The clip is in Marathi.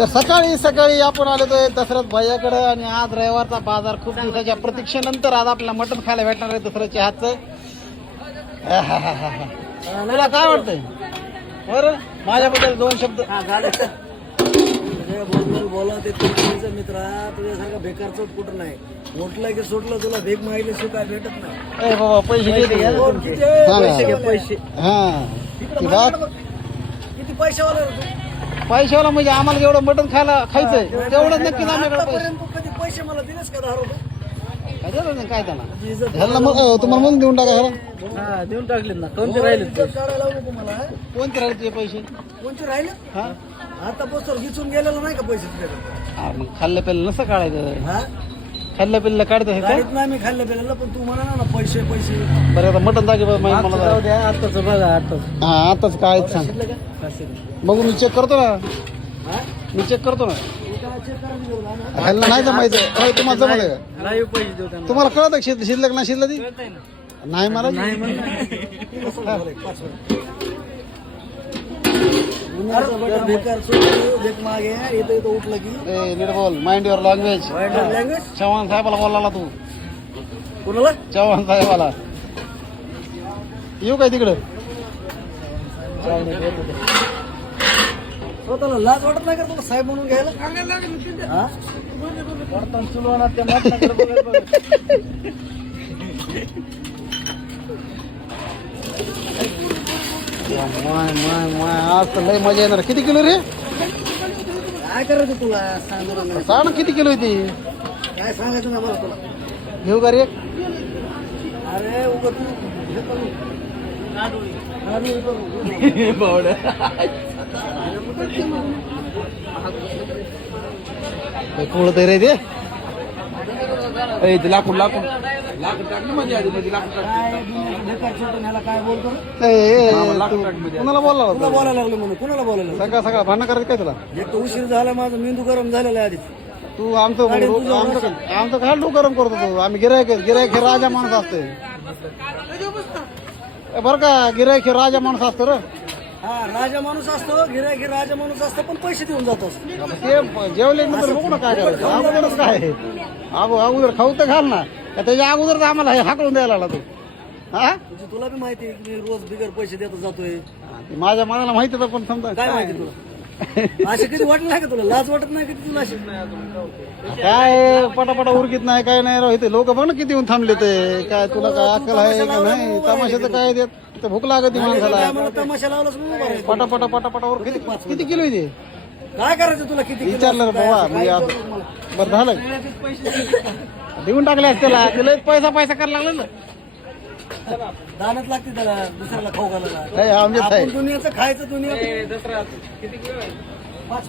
तर सकाळी सकाळी आपण आलेलो दसरथ भैयाकडे आणि आज रविवारचा बाजार खूप दिवसाच्या प्रतीक्षेनंतर आज आपल्याला मटण खायला भेटणार आहे दसऱ्याच्या हातचं. तुला काय वाटतंय? बरं माझ्याबद्दल दोन शब्द. तुझ्या बोल ते तुझ्या मित्रा तुझ्यासारखा बेकारच कुठं नाही. म्हटलं की सुटलं तुला शिवाय काय भेटत नाही. बाबा पैसे. पैसे. किती? तू? पैशावाला म्हणजे आम्हाला जेवढं मटण खायला खायचंय तेवढं नक्कीच आम्च्याकडे पैसे. आतापर्यंत तू कधी पैसे मला दिलेस का दहा रुपये? काय त्याला ह्याला मग अ, तुम्हाला मग देऊन टाका ह्याला. हा देऊन टाकले ना. हो, इज्जत काढायला लावू नको मला कोणते राहिले तुझे पैसे? कोणते राहिले? हा. आता पोस्टर गिचून गेलेलं नाही का पैसे तुझ्याकडे? हा, मग खाल्लं पेलं नसतं काढायचं. हा? खाल्लं पिल्लं काढतं हे का? गाडीत नाही मी खाल्लं पेलेलं पण तू म्हणा ना पैसे पैसे. बरं आता मटण दाखव बरं, माहिती मला जाऊ जरा. द्या आताच बघा आताच हा आताच काय सांग. शिकलं का बघू मी चेक करतो ना. हा? मी चेक करतो ना. check ना? ह्याला नाही जमायचं. होय, तुम्हाला जमलं का लाईव्ह पैसे देऊ त्यांना. तुम्हाला कळत शिल्लक शिल्लक ना शिल्लक ती? नाही मला नाही म्हणा कसं झालंय? पाच मिनिट. नीट बोल mind your language language Chavan साहेबाला बोलायला तू कुणाला चव्हाण साहेबाला येऊ काय तिकडं स्वतःला लाज वाटत नाही का तुला साहेब म्हणून घ्यायला हा? वरतून सुलवाना त्या माय माय माय आज तर लय मजा येणार किती किलो रे काय करायचं तुला सांगू ना मला. सांग ना किती किलो आहे ती काय सांगायचं ना मला तुला घेऊ का रे अरे उगा तू हे करू. नाडू करू. कोळत रे ते लाकूड लाकूड तू कुणाला बोलला तुला होता बोलायला लागलो म्हणून? कुणाला बोलायला लागलो? सकाळ सकाळ भांडण करायचं काय तुला? एक तर उशीर झाला माझा मेंदू गरम झालेला आहे आधीच. तू आमचं आमचं आमचं काय डोकं गरम करतो तू? आम्ही गिरायक गिरायक हे राजा माणूस असते. बरं का गिरायक हे राजा माणूस असतो रे. हा राजा माणूस असतो गिरायक राजा माणूस असतो पण पैसे देऊन जातो ते जेवले नंतर बघू ना काय करायचं. अगोदरच काय अगोदर खाऊ तर घाल ना. का त्याच्या अगोदर आम्हाला हे हाकलून द्यायला लागला तू. हा? म्हणजे तुला बी माहिती आहे की मी रोज बिगर पैसे देत जातोय. ते माझ्या मनाला माहिती होतं पण समजा काय माहिती तुला? असे कधी वाटलं नाही का तुला? लाज वाटत नाही कधी तुला अशी? काय पटापटा उरकीत नाही काय नाही राव इथे लोक बघ ना किती येऊन थांबले ते. काय तुला काय अक्कल आहे का नाही? तमाशाचं काय देत? ते भूक लागत माणसाला. काय मला तमाशा लावलाच म्हणून उभा राहायचं. पटापटा पटापटा उर किती किती किलो आहे ते? काय करायचं तुला? किती विचारलं रे बाबा काय मी बरं झालं. देऊन टाकले असते त्याला तिला पैसा पैसा करायला लागला ना. दानच लागते त्याला दुसऱ्याला खाऊ घालायला. हे आपण दुनियाचं खायचं दुनिया. दसरा किती किलो आहे? पाच